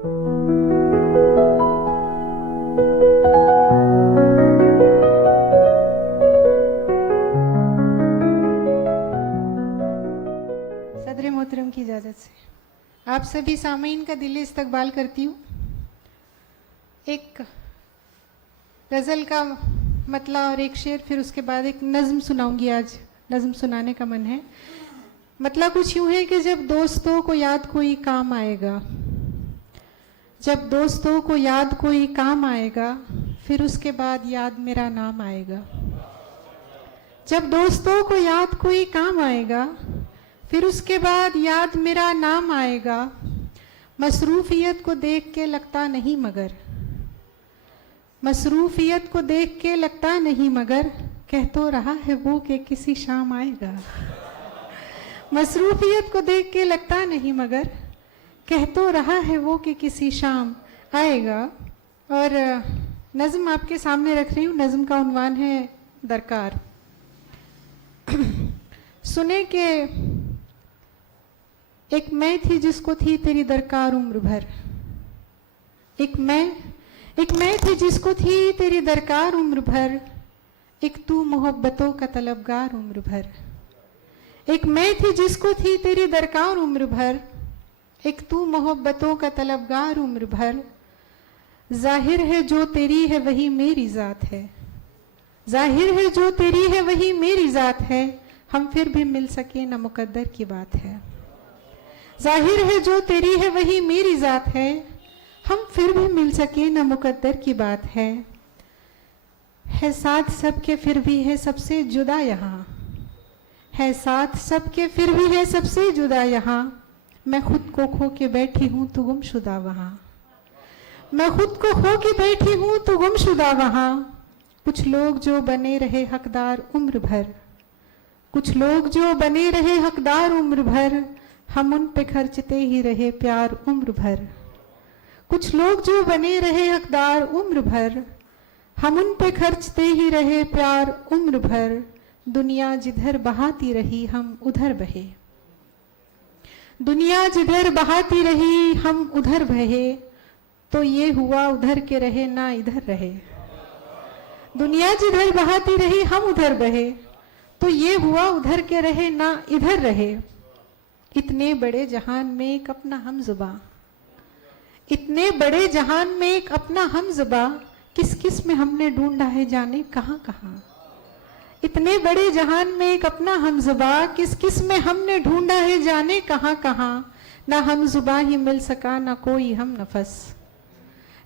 सदर मोहतरम की इजाज़त से आप सभी सामीन का दिली इस्तकबाल करती हूँ। एक गज़ल का मतला और एक शेर, फिर उसके बाद एक नज़्म सुनाऊंगी। आज नज़्म सुनाने का मन है। मतला कुछ यूँ है कि जब दोस्तों को याद कोई काम आएगा, जब दोस्तों को याद कोई काम आएगा, फिर उसके बाद याद मेरा नाम आएगा। जब दोस्तों को याद कोई काम आएगा, फिर उसके बाद याद मेरा नाम आएगा। मसरूफियत को देख के लगता नहीं मगर, मसरूफियत को देख के लगता नहीं मगर, कह तो रहा है वो कि किसी शाम आएगा। मसरूफियत को देख के लगता नहीं मगर, कह तो रहा है वो कि किसी शाम आएगा। और नज़्म आपके सामने रख रही हूँ। नज़्म का उन्वान है दरकार। सुने के एक मैं थी जिसको थी तेरी दरकार उम्र भर, एक मैं थी जिसको थी तेरी दरकार उम्र भर, एक तू मोहब्बतों का तलबगार उम्र भर। एक मैं थी जिसको थी तेरी दरकार उम्र भर, एक तू मोहब्बतों का तलबगार उम्र भर। जाहिर है जो तेरी है वही मेरी ज़ात है, जाहिर है जो तेरी है वही मेरी ज़ात है, हम फिर भी मिल सके न मुकद्दर की बात है। जाहिर है जो तेरी है वही मेरी ज़ात है, हम फिर भी मिल सके न मुकद्दर की बात है साथ सबके फिर भी है सबसे जुदा यहाँ, है साथ सबके फिर भी है सबसे जुदा यहाँ। मैं खुद को खो के बैठी हूँ तू गुमशुदा वहाँ, मैं खुद को खो के बैठी हूँ तू गुमशुदा वहाँ। कुछ लोग जो बने रहे हकदार उम्र भर, कुछ लोग जो बने रहे हकदार उम्र भर, हम उन पे खर्चते ही रहे प्यार उम्र भर। कुछ लोग जो बने रहे हकदार उम्र भर, हम उन पे खर्चते ही रहे प्यार उम्र भर। दुनिया जिधर बहाती रही हम उधर बहे, दुनिया जिधर बहाती रही हम उधर बहे, तो ये हुआ उधर के रहे ना इधर रहे। दुनिया जिधर बहाती रही हम उधर बहे, तो ये हुआ उधर के रहे ना इधर रहे। इतने बड़े जहान में एक अपना हम जुबा, इतने बड़े जहान में एक अपना हम जुबा, किस किस में हमने ढूंढा है जाने कहाँ कहाँ। इतने बड़े जहान में एक अपना हम जुबा, किस किस में हमने ढूंढा है जाने कहाँ कहाँ। ना हम जुबा ही मिल सका ना कोई हम नफस,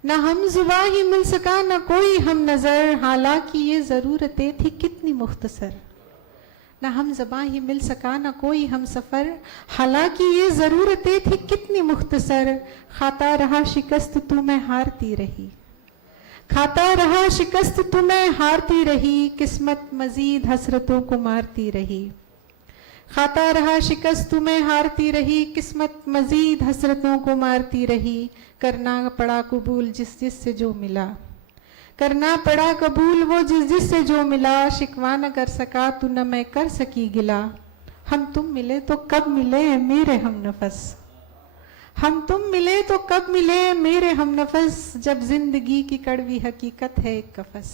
ना हम जुबा ही मिल सका ना कोई हम नजर, हालांकि ये ज़रूरतें थी कितनी मुख्तसर। ना हम ज़बां ही मिल सका ना कोई हम सफ़र, हालांकि ये ज़रूरतें थी कितनी मुख्तसर। खाता रहा शिकस्त तू मैं हारती रही, खाता रहा शिकस्त तू मैं हारती रही, किस्मत मजीद हसरतों को मारती रही। खाता रहा शिकस्त तू मैं हारती रही, किस्मत मजीद हसरतों को मारती रही। करना पड़ा कबूल जिस जिस से जो मिला, करना पड़ा कबूल वो जिस जिस से जो मिला। शिकवा न कर सका तू न मैं कर सकी गिला, हम तुम मिले तो कब मिले मेरे हम नफस, हम तुम मिले तो कब मिले मेरे हम नफस। जब जिंदगी की कड़वी हकीकत है एक कफस,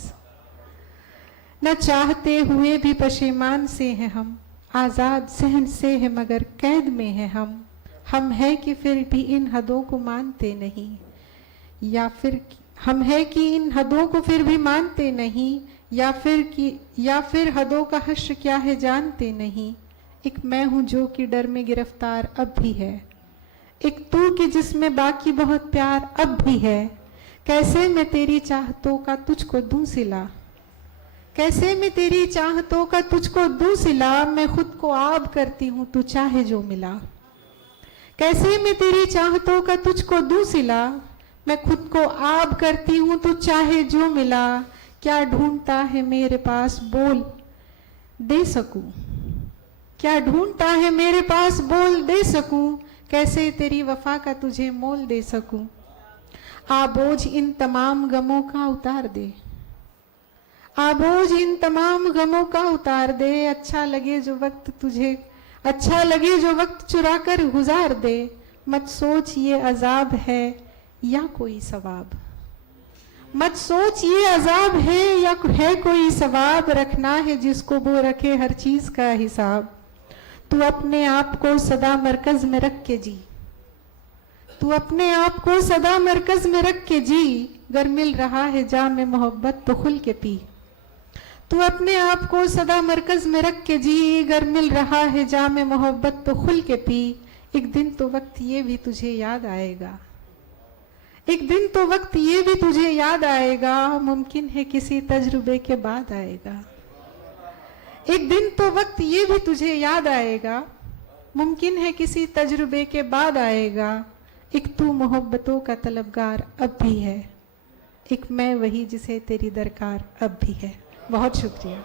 न चाहते हुए भी पशेमान से हैं हम, आज़ाद सहन से है मगर कैद में है हम। हम है कि फिर भी इन हदों को मानते नहीं, या फिर हम है कि इन हदों को फिर भी मानते नहीं, या फिर हदों का हश्र क्या है जानते नहीं। एक मैं हूँ जो कि डर में गिरफ्तार अब भी है, एक तू कि जिसमें बाकी बहुत प्यार अब भी है। कैसे मैं तेरी चाहतों का तुझको दूं सिला, कैसे मैं तेरी चाहतों का तुझको दूं सिला। मैं खुद को आब करती हूँ तू चाहे जो मिला, कैसे मैं तेरी चाहतों का तुझको दूं सिला। मैं खुद को आब करती हूँ तू चाहे जो मिला। क्या ढूंढता है मेरे पास बोल दे सकूं, क्या ढूंढता है मेरे पास बोल दे सकूं। कैसे तेरी वफा का तुझे मोल दे सकूं। आबोझ इन तमाम गमों का उतार दे, आबोझ इन तमाम गमों का उतार दे। अच्छा लगे जो वक्त तुझे, अच्छा लगे जो वक्त चुरा कर गुजार दे। मत सोच ये अजाब है या कोई सवाब। मत सोच ये अजाब है या है कोई सवाब, रखना है जिसको वो रखे हर चीज का हिसाब। तू अपने आप को सदा मरकज में रख के जी, तू अपने आप को सदा मरकज में रख के जी। गर मिल रहा है जाम मोहब्बत तो खुल के पी। तू अपने आप को सदा मरकज में रख के जी, गर मिल रहा है जाम मोहब्बत तो खुल के पी। एक दिन तो वक्त ये भी तुझे याद आएगा, एक दिन तो वक्त ये भी तुझे याद आएगा, मुमकिन है किसी तजुर्बे के बाद आएगा। एक दिन तो वक्त ये भी तुझे याद आएगा, मुमकिन है किसी तजुर्बे के बाद आएगा। एक तू मोहब्बतों का तलबगार अब भी है, एक मैं वही जिसे तेरी दरकार अब भी है। बहुत शुक्रिया।